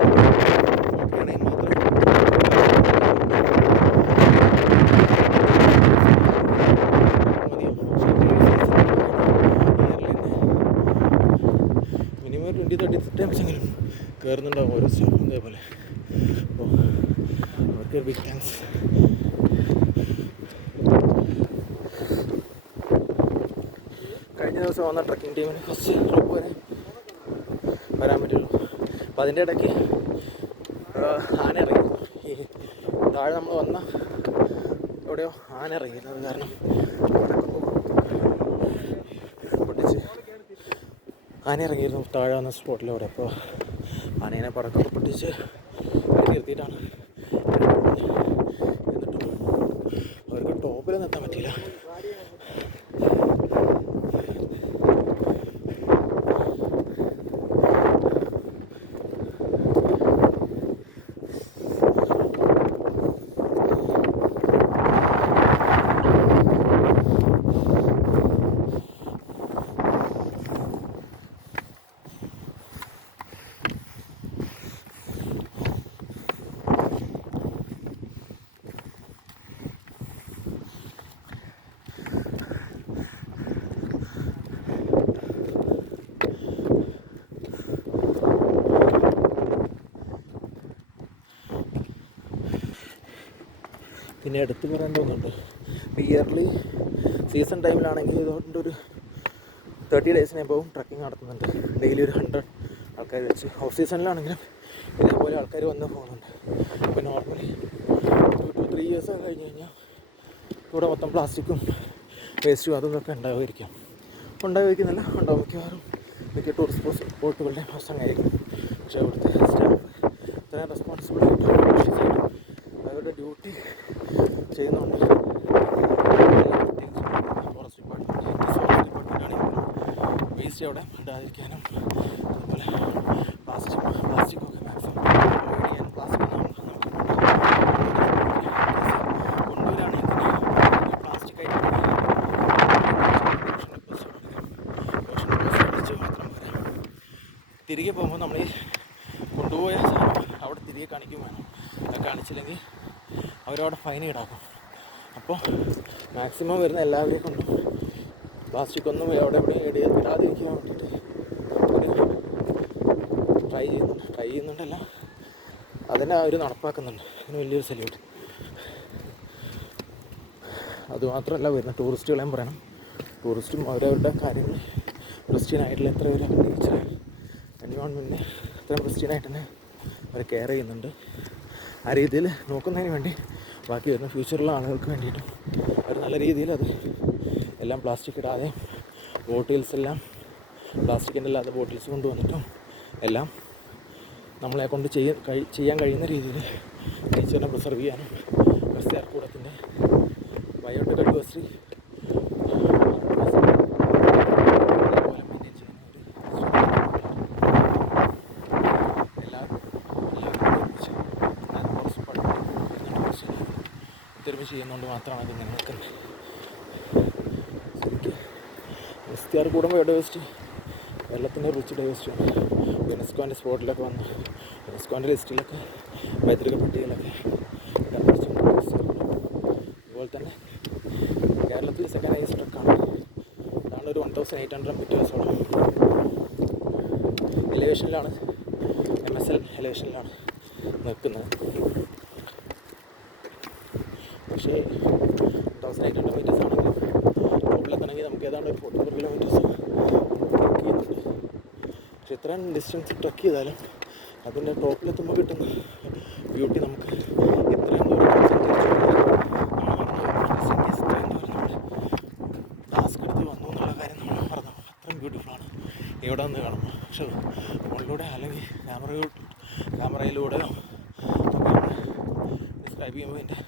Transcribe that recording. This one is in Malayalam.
ഓക്കെയാണെങ്കിൽ മാത്രം മിനിമം 20-30 ടൈംസ് എങ്കിലും കയറുന്നുണ്ടാവും ഓരോ സ്റ്റെപ്പും ഇതേപോലെ. അപ്പോൾ അവർക്ക് ബിഗ് താങ്ക്സ്. കഴിഞ്ഞ ദിവസം വന്ന ട്രക്കിംഗ് ടീമിന് ഫസ്റ്റ് ട്രിപ്പ് വരെ വരാൻ പറ്റുള്ളൂ. അപ്പോൾ അതിൻ്റെ ഇടയ്ക്ക് ആന ഇറങ്ങി. ഈ താഴെ നമ്മൾ വന്ന എവിടെയോ ആന ഇറങ്ങിയിരുന്നു. അത് കാരണം പൊട്ടിച്ച് ആന ഇറങ്ങിയിരുന്നു താഴെ വന്ന സ്പോട്ടിലവിടെ. അപ്പോൾ ആനേനെ പടക്കമൊക്കെ പൊട്ടിച്ച് നിർത്തിയിട്ടാണ്. എന്നിട്ടും അവർക്ക് ടോപ്പിലൊന്നും എത്താൻ പറ്റിയില്ല. പിന്നെ എടുത്ത് പറയേണ്ട ഒന്നുണ്ട്. ഇയർലി സീസൺ ടൈമിലാണെങ്കിൽ ഇതുകൊണ്ട് ഒരു 30 ഡേയ്സിനെപ്പോഴും ട്രക്കിംഗ് നടത്തുന്നുണ്ട്. ഡെയിലി ഒരു 100 ആൾക്കാർ വെച്ച്. ഓഫ് സീസണിലാണെങ്കിലും ഇതേപോലെ ആൾക്കാർ വന്ന് പോകുന്നുണ്ട്. ഇപ്പോൾ നോർമലി 2-3 ഇയേഴ്സ് കഴിഞ്ഞ് കഴിഞ്ഞാൽ ഇവിടെ മൊത്തം പ്ലാസ്റ്റിക്കും വേസ്റ്റും അതൊക്കെ ഉണ്ടാവുമായിരിക്കാം. ഉണ്ടാവുമായിരിക്കുന്നില്ല, ഉണ്ടാവും. മിക്ക ടൂറിസ്റ്റ് സ്പോട്ടുകളുടെ പ്രശ്നമായിരിക്കും. പക്ഷേ അവിടുത്തെ സ്റ്റാഫ് ഇത്രയും റെസ്പോൺസിബിളായിട്ട് അവരുടെ ഡ്യൂട്ടി ചെയ്യുന്നുണ്ട്. ഫോറസ്റ്റ് ഡിപ്പാർട്ട്മെൻറ്റാണെങ്കിലും വേസ്റ്റ് അവിടെ ഇടാതിരിക്കാനും അതുപോലെ പ്ലാസ്റ്റിക്കൊക്കെ മാക്സിമം അവോയ്ഡ് ചെയ്യാൻ. പ്ലാസ്റ്റിക് കൊണ്ടുവരാണെങ്കിൽ പ്ലാസ്റ്റിക് ആയിട്ട് തിരികെ പോകുമ്പോൾ നമ്മൾ ഈ കൊണ്ടുപോയ സാധനം അവിടെ തിരികെ കാണിക്കും വേണം. അത് കാണിച്ചില്ലെങ്കിൽ അവരവിടെ ഫൈൻ ഈടാക്കും. അപ്പോൾ മാക്സിമം വരുന്ന എല്ലാവരെയും കൊണ്ടും പ്ലാസ്റ്റിക് ഒന്നും എവിടെയും ഇടാതിരിക്കാൻ വേണ്ടിയിട്ട് ട്രൈ ചെയ്യുന്നുണ്ടല്ല, അതിനെ അവർ നടപ്പാക്കുന്നുണ്ട്. അതിന് വലിയൊരു സല്യൂട്ട്. അതുമാത്രമല്ല, വരുന്ന ടൂറിസ്റ്റുകളെയും പറയണം. ടൂറിസ്റ്റും അവരവരുടെ കാര്യങ്ങൾ ക്രിസ്ത്യനായിട്ടുള്ള എത്ര പേര് നേച്ചർ എൻവയോൺമെൻറ്റിനെ അത്രയും ക്രിസ്ത്യനായിട്ട് തന്നെ അവർ കെയർ ചെയ്യുന്നുണ്ട്. ആ രീതിയിൽ നോക്കുന്നതിന് വേണ്ടി ബാക്കി വരുന്ന ഫ്യൂച്ചറിലുള്ള ആളുകൾക്ക് വേണ്ടിയിട്ടും അവർ നല്ല രീതിയിൽ അത് എല്ലാം പ്ലാസ്റ്റിക് ഇടാതെ ബോട്ടിൽസ് എല്ലാം പ്ലാസ്റ്റിക്കിൻ്റെ അല്ലാതെ ബോട്ടിൽസ് കൊണ്ടുവന്നിട്ടും എല്ലാം നമ്മളെ കൊണ്ട് ചെയ്യാൻ കഴിയുന്ന രീതിയിൽ നേച്ചറിനെ പ്രിസർവ് ചെയ്യാനും ക്രിസ്ത്യാർകൂടത്തിൻ്റെ ബയോഡൈവേഴ്സിറ്റി ചെയ്യുന്നതുകൊണ്ട് മാത്രമാണ് അതിങ്ങനെ നിൽക്കുന്നത്. ക്രിസ്ത്യാർകൂടം ബയോഡൈവേഴ്സിറ്റി വെള്ളത്തിൻ്റെ റിച്ച് ഡൈവേഴ്സിറ്റിയാണ്. യുനെസ്കോൻ്റെ സ്പോട്ടിലൊക്കെ വന്ന് യുനെസ്കോൻ്റെ ലിസ്റ്റിലൊക്കെ പൈതൃക പട്ടികയിലൊക്കെ ഇടാൻ പറ്റും. അതുപോലെ തന്നെ കേരളത്തിൽ സെക്കൻഡ് ഹൈസ്റ്റ് ട്രക്കാണ്. അതാണ് ഒരു 1800 മീറ്റേഴ്സോളം എലിവേഷനിലാണ്, MSL എലിവേഷനിലാണ് നിൽക്കുന്നത്. പക്ഷേ 1800 മീറ്റേഴ്സ് ആണെങ്കിലും ടോപ്പിലെത്തണമെങ്കിൽ നമുക്ക് ഏതാണ്ട് ഒരു 44 കിലോമീറ്റേഴ്സ് ട്രക്ക് ചെയ്യുന്നുണ്ട്. പക്ഷെ ഇത്രയും ഡിസ്റ്റൻസ് ട്രക്ക് ചെയ്താലും അതിൻ്റെ ടോപ്പിലെത്തുമ്പോൾ കിട്ടുന്ന ബ്യൂട്ടി നമുക്ക് ഇത്രയും ദൂരം ടാസ്ക് എടുത്ത് വന്നു എന്നുള്ള കാര്യം നമ്മൾ പറഞ്ഞു. അത്രയും ബ്യൂട്ടിഫുള്ളാണ് ഇവിടെ നിന്ന് കാണുമ്പോൾ. പക്ഷെ മുകളിലൂടെ അല്ലെങ്കിൽ ക്യാമറയിലൂടെയോ ഡിസ്ക്രൈബ് ചെയ്യുമ്പോൾ അതിൻ്റെ